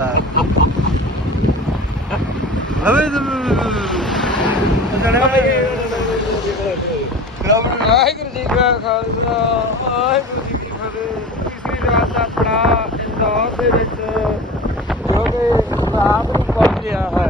ਹਾਂ ਅਵੇ ਜੀ ਖਾਲਸਾ ਆਏ ਗੁਰਜੀ ਖਾਲਸਾ ਤੀਸਰੀ ਜਵਾਨ ਦਾ ਪੜਾ ਇੰਦੌਰ ਦੇ ਵਿੱਚ ਜੋ ਕਿ ਆਪ ਨੂੰ ਪਹੁੰਚਿਆ ਹੈ